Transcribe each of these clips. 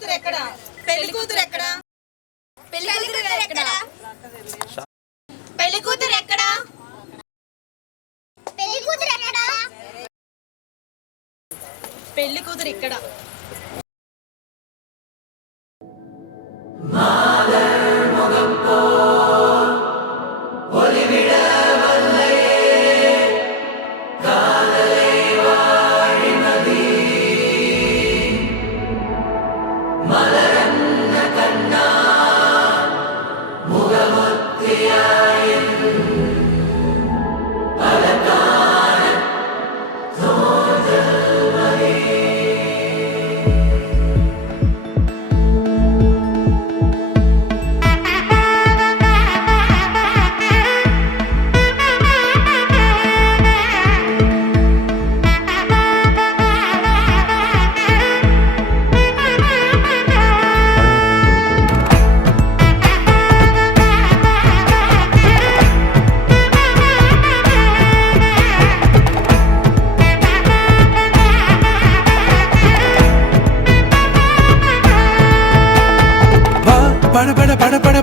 కూతురు ఎక్కడ? పెళ్లి కూతురు ఎక్కడ? పెళ్లి కూతురు ఎక్కడ? పెళ్లి కూతురు ఎక్కడ? పెళ్లి కూతురు ఎక్కడ? పెళ్లి కూతురు ఇక్కడ.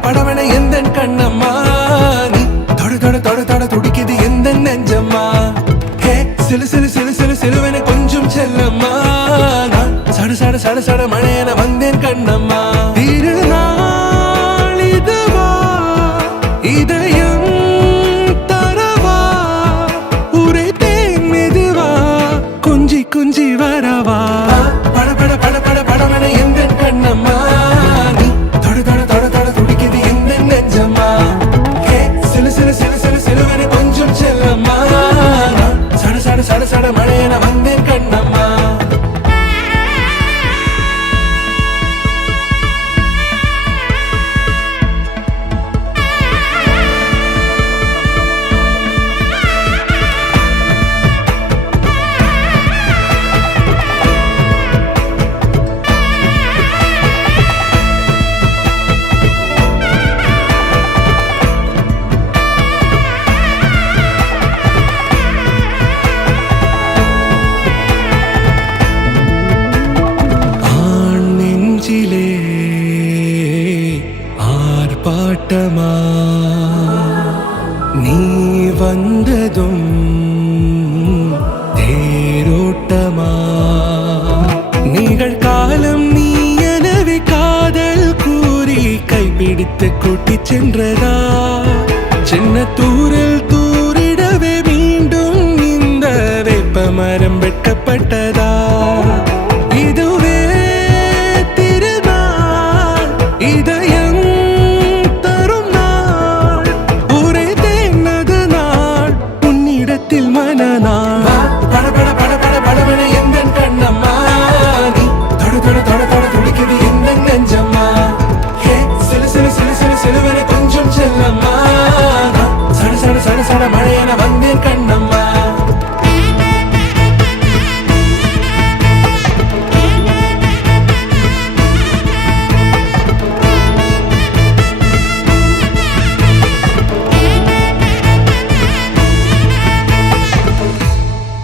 படபட எந்தன் கண்ணம்மா நீ தொட தொட தொட தொட துடிக்குது எந்தன் நெஞ்சம்மா ஹே சிலு சிலு சிலு சிலு சிலுவென கொஞ்சம் செல்லம்மா நான் சட சட சட சட மழையென வந்தேன் கண்ணம்மா திருநாள் இதுவா இதயம் தரவா உரைத்தேன் மெதுவா கொஞ்சி கொஞ்சி வரவா படபட படபட படவென எந்தன் கண்ணம்மா நீ தொட தொட தொட தொட துடிக்குது எந்தன் நெஞ்சம்மா ஹே சிலு சிலு சிலு சிலு சிலுவென கொஞ்சம் செல்லம்மா சட சட சட சட மழையென வந்தேன் கண்ணம்மா ஆர்ப்பாட்டமா நீ வந்ததும் தேரோட்டமா நிகழ்காலம் நீ எனவே காதல் கூறி கைப்பிடித்து கூட்டிச் சென்றதா சின்ன தூரில் தூரிடவே மீண்டும் இந்த வேப்ப மரம் வெட்டப்பட்டதா இதுவே திருநாள் இதயம் தரும் நாள் உரைத்தேனது நாள் உன்னிடத்தில் மனநாள் படபட படபட படவென எந்தன் கண்ணம்மா நீ தொட தொட தொட தொட துடிக்குது எந்தன் நெஞ்சம்மா ஹே சிலு சிலு சிலு சிலு சிலுவென கொஞ்சம் செல்லம்மா சட சட சட சட மழையென வந்தேன் கண்ணம்மா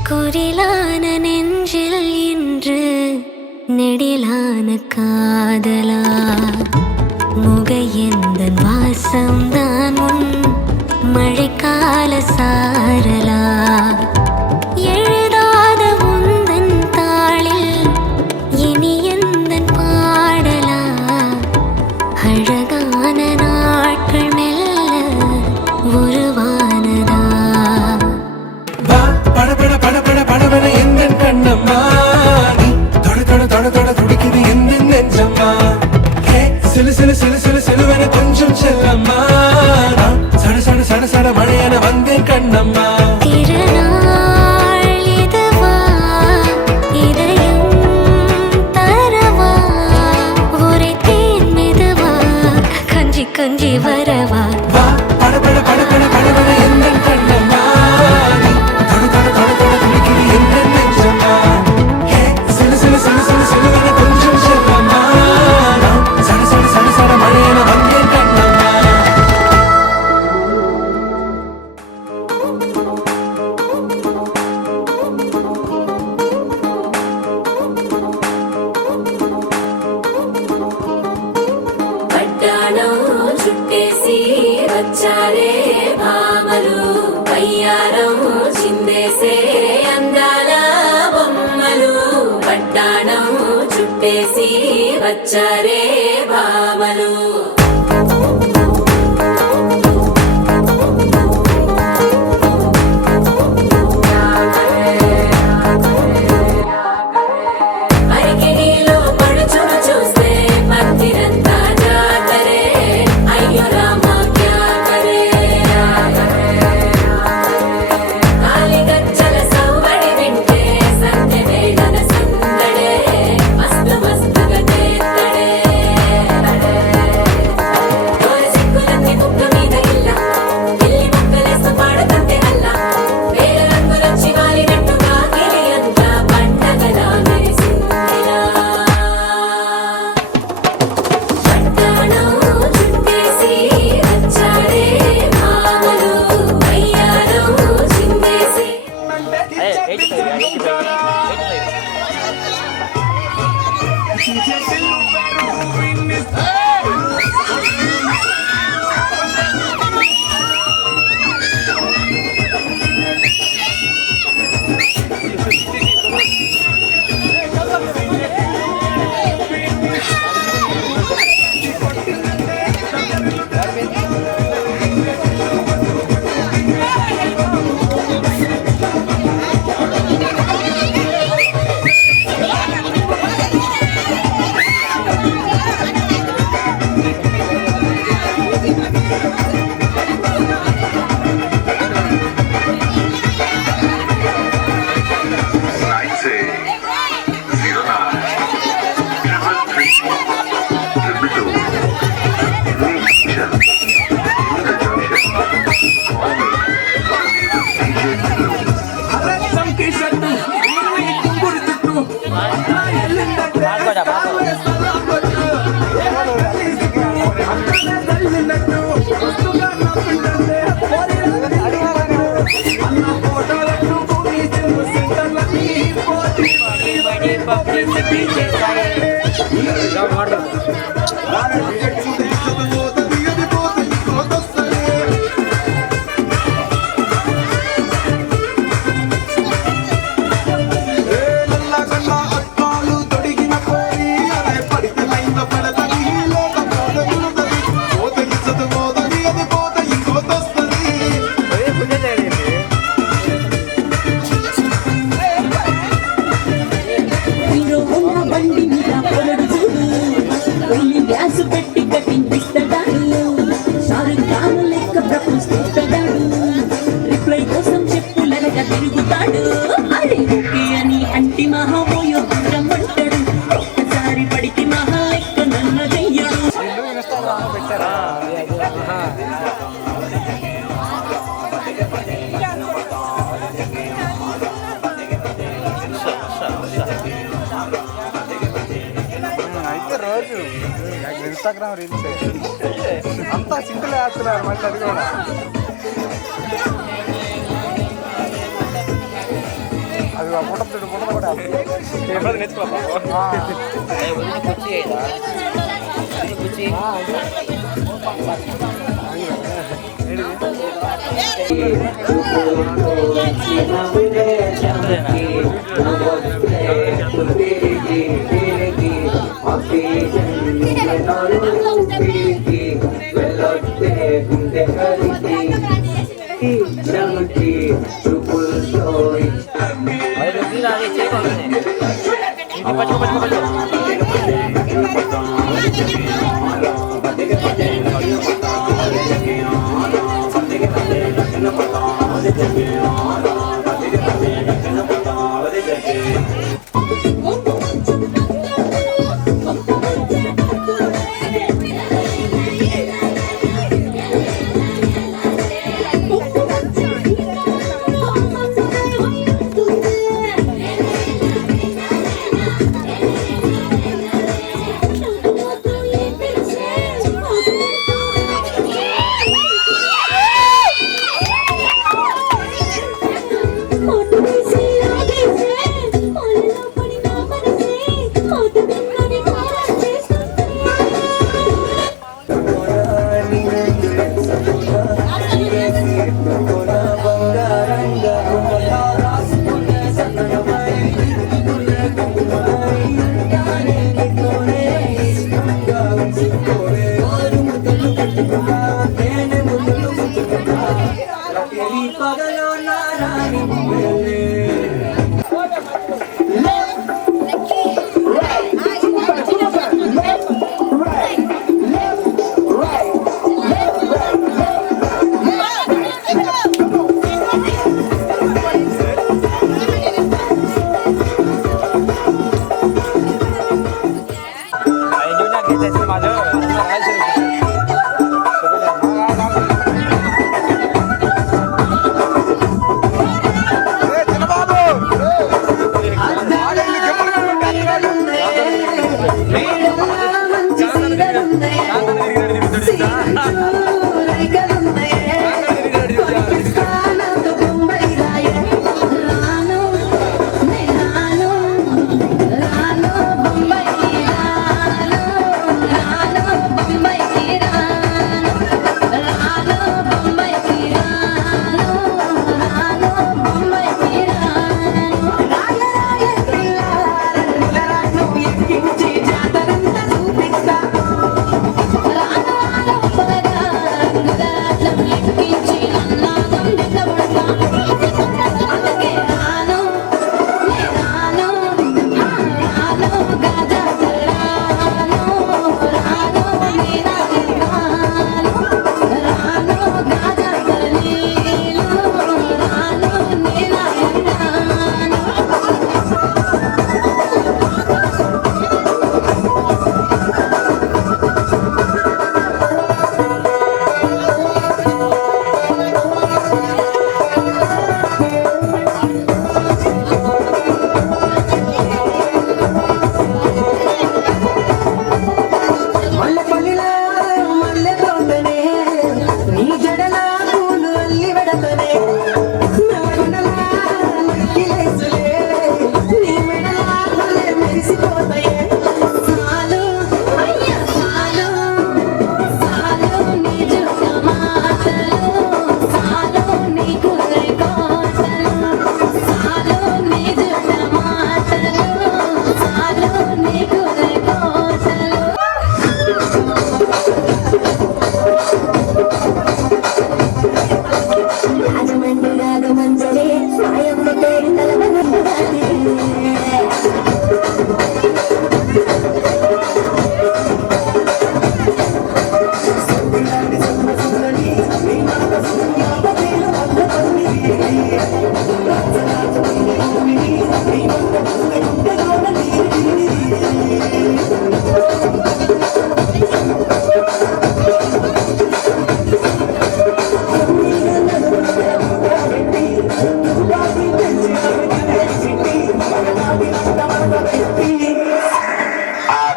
குரிலான நெஞ்சில் இன்று நெடிலான காதலா முகையந்தன் வாசம்தான் உன் மழைக்கால சாரலா எழுதாத உந்தன் தாளில் இனி எந்தன் பாடலா அழகான நாட்கள் மெல்ல உருவானதா படபட படபட படவென எந்தன் கண்ணம்மா நீ தொட தொட தொட தொட துடிக்குது எந்தன் நெஞ்சம்மா ஹே சிலு சிலு சிலு சிலு சிலுவென கொஞ்சம் செல்லம்மா சட சட சட சட மழையென வந்தேன் கண்ணம்மா திருநாள் இதுவா இதயம் தரவா உரைத்தேன் மெதுவா கொஞ்சி கொஞ்சி வரவா படபட படபட படவென எந்தன் கண்ணம்மா நீ தொட தொட தொட தொட துடிக்குது எந்தன் நெஞ்சம்மா ஹே சிலு சிலு சிலு சிலு சிலுவென கொஞ்சம் వచ్చారే భామలు వయ్యారం చిందేసే అందాల బొమ్మలు పట్టాణం చుట్టేసి వచ్చారే భామలు అరికిణిలో పడుచును చూస్తే పత్తిరంతా జాతరే అయ్యో రామా క్యా కరే కాలిగజ్జల సవ్వడి వింటే సందె వేళన సందడే మస్తు మస్తుగా చేత్తడే డోలు సిక్కులన్నీ కుక్క మీద ఇల్ల పిల్లి ముక్కలేస్తూ పాడుతంటే అల్ల వేల రంగులొచ్చి వాలినట్టుగా గిలియంతా పండగలా మెరిసిందిలా పట్టాణం చుట్టేసి వచ్చాడే భామలు వయ్యారం చిందేసి అయితే రోజు ఇన్స్టాగ్రామ్ రీల్స్ అంతా సింపుల్ వేస్తున్నారు మళ్ళీ అది కూడా అది పుట్టడు కూడా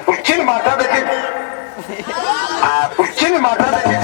కుర్చీని మాట్లాడేది ఆ కుర్చీని మాట్లాడేది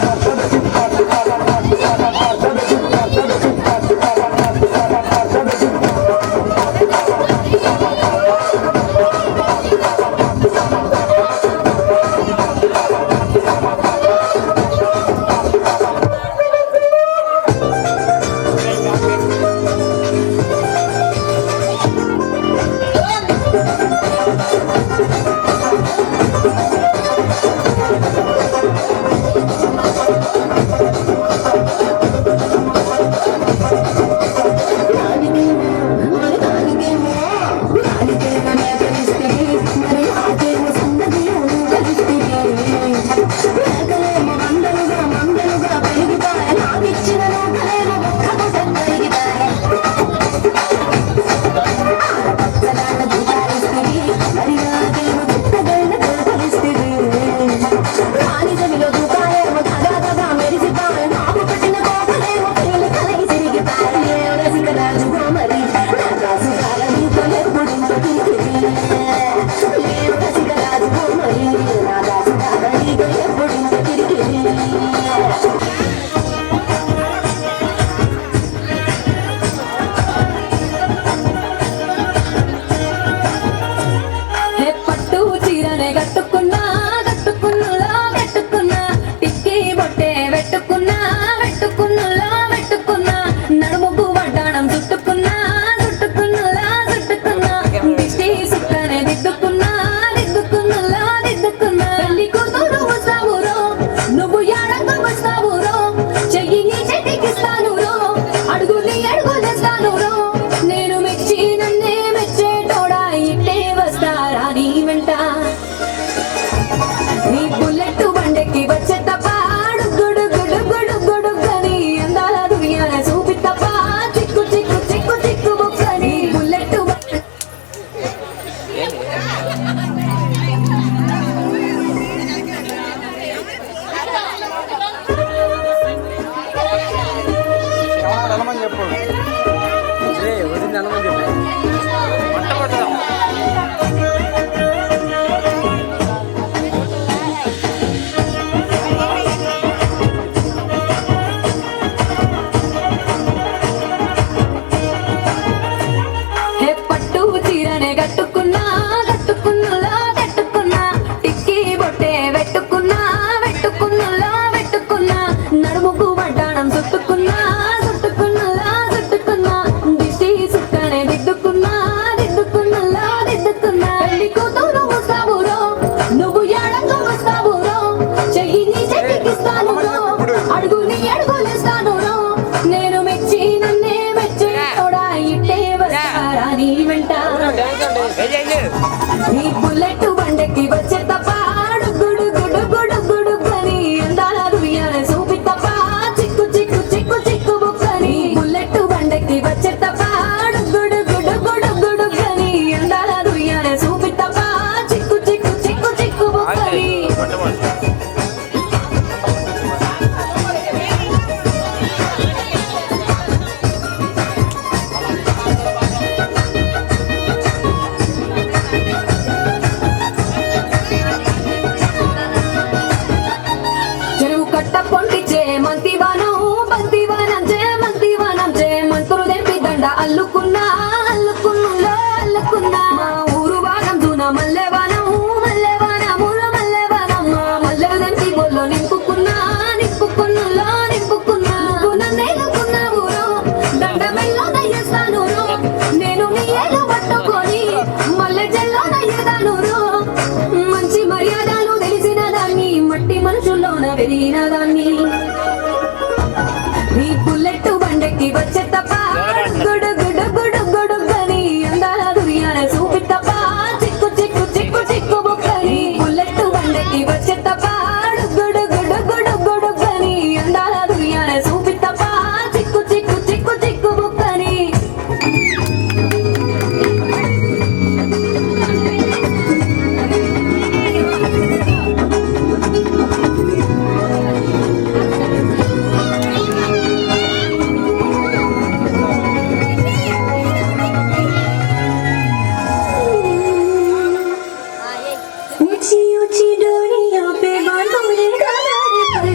ऊंची डोरियों पे बांधो रे करार पर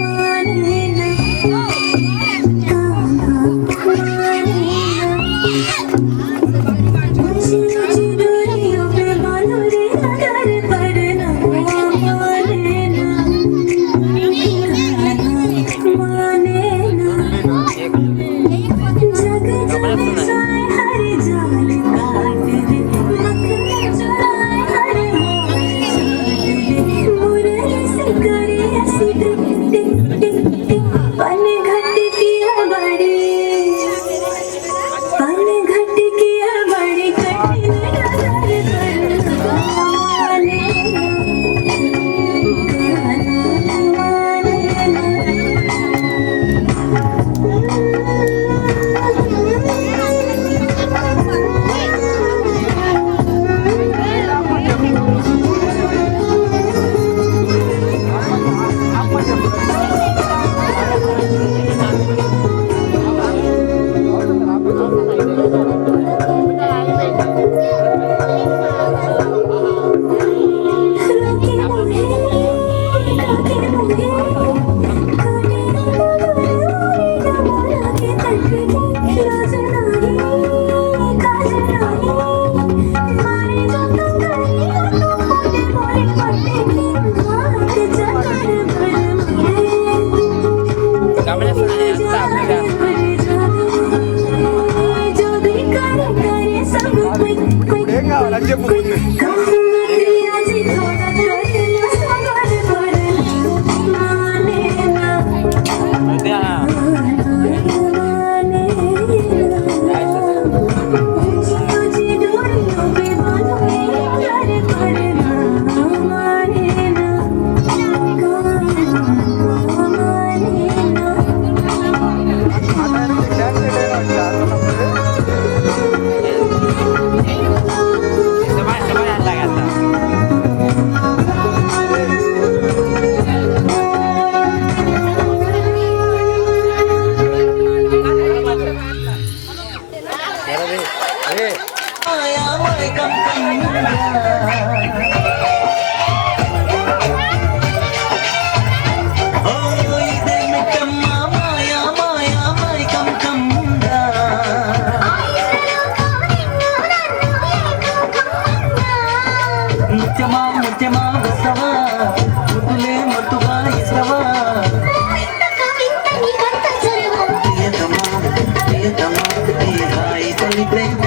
माने ना ऊंची ऊंची डोरियों पे बांधो रे करार पर माने ना जग जाए हर जाल काट दे मखना चुराए हर मुरली से करे ऐसी टिक टिक टिक टिक पन घट किया बड़ी कठिन ఏం కావాలని చెప్పు ముందు. ముత్యమా వస్తవా ముద్దులే మత్తుగా ఇస్తవా ప్రియతమా ఈ హాయి తొలి ప్రేమ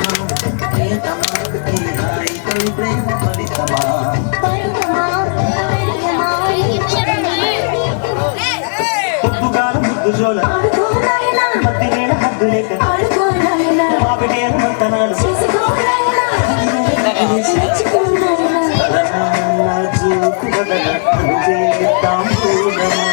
ఫలితమా చూపు వదన అనువే తాంబూలమా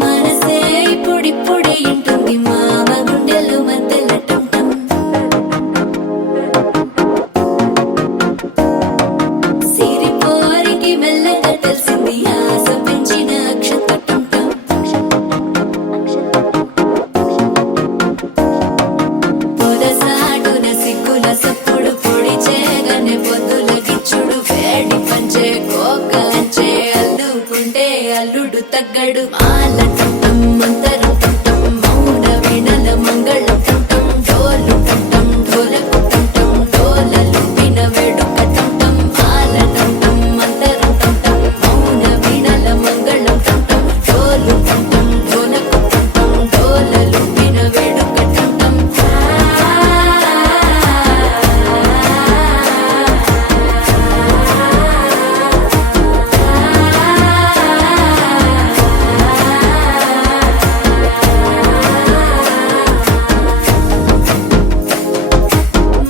మనసే ఇప్పుడిప్పుడే ఇంటుంది మామ గుండెలు మధ్యల టంటం సిరిపోరికి మెల్లగా తెలిసింది ఆశ పెంచిన అక్షత టంటం పొదసాటున సిగ్గుల సప్పుడు పొడి చేయగానే పొద్దుల గిచ్చుడు వేడి పంచే కోకలంచే అల్లుకుంటే అల్లుడు తగ్గడు మాల టంటం మంతరం టంటం మౌన వినల మంగళం టంటం డోలు టంటం ఢోలకు టంటం డోలలు విన వేడుక టంటం మాల టంటం మంతరం టంటం మౌన వినల మంగళం టంటం డోలు టంటం ఢోలకు టంటం డోలలు విన వేడుక టంటం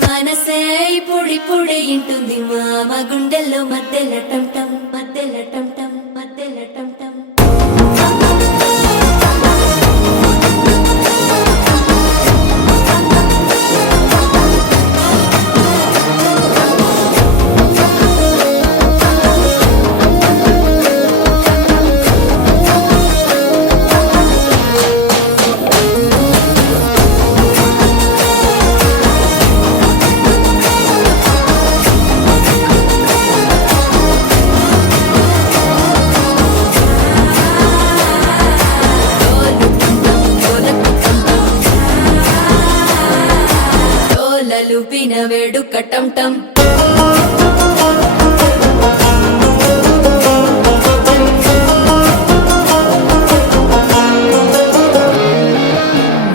మనసే ఇప్పుడిప్పుడే ఇంటుంది మామ గుండెల్లో మధ్యల టంటం మధ్యల టంటం మధ్యల టంటం డోలు టంటం డోలకు టంటం డోలలు విన వేడుక టంటం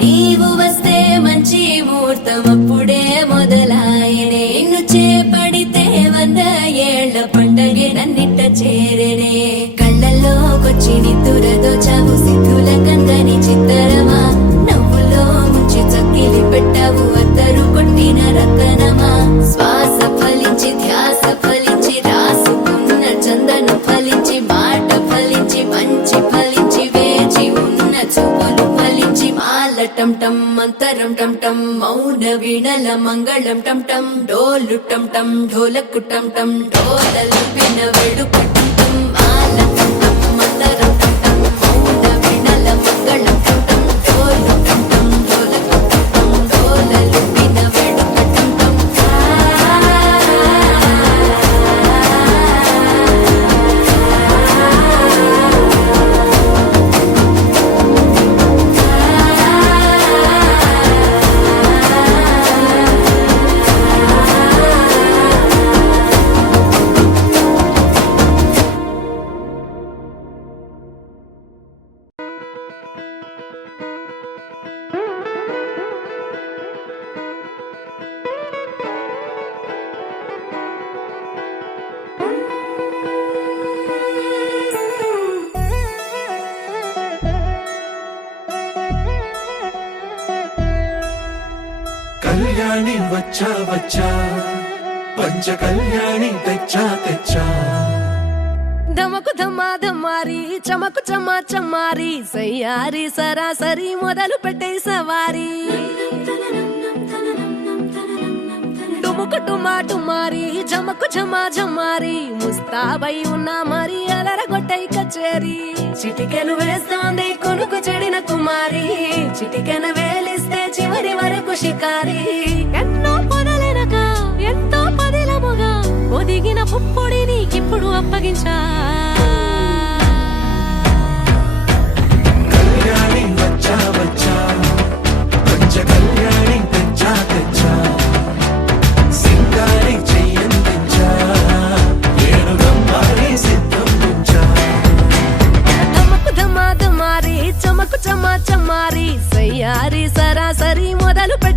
నీవు వస్తే మంచి ముహూర్తం అప్పుడే మొదలాయనే నిన్ను చేపడితే 100 ఏళ్ల పండగే నన్నిట్ట చేరేనే కళ్ళల్లోకొచ్చి నిద్దురదోచావు సిద్ధుల కందని చిత్తరమా నవ్వులో ముంచి చక్కిలి పెట్టావు అద్దరు కొట్టిన రతనమా శ్వాస ఫలించి ధ్యాస ఫలించి రాసుకున్న చందను ఫలించి మాట ఫలించి మంచి ఫలించి వేచి ఉన్న చూపులు ఫలించి మాల టంటం మంతరం టంటం మౌన వీణల మంగళం టంటం డోలు టంటం ఢోలకు టంటం డోలలు విన వేడుక టంటం మాల టంటం మంతరం టంటం మౌన వీణల మంగళం టంటం డోలు టంటం ఢోలకు టంటం డోలలు విన వేడుక టంటం కళ్యాణి వచ్చా వచ్చా పంచ కళ్యాణి తెచ్చా తెచ్చా ధమకు ధమా ధమారి చమకు చమా చమారి సయ్యారి సరాసరి మొదలు పెట్టే సవారి డుముకు టుమా టుమారి జమకు ఝమా ఝమారి ముస్తాబై ఉన్నా మరి అలరగొట్టై కచేరి చిటికెను వేస్తోంది కొనుకు చెడిన కుమారి చిటికెను వేలిస్తే చివరి వరకు షికారి ఎన్నో పొదలెనక ఎంతో పదిలముగా ఒదిగిన పుప్పొడి నీకిప్పుడు అప్పగించా కళ్యాణి వచ్చా వచ్చా పంచ కళ్యాణి తెచ్చా తెచ్చా సింగారి చెయ్యందించా ఏడుగమ్మారి సిద్ధం ఉంచా ధమకు ధమా ధమారి చమకు చమా దండాలు పెట్టి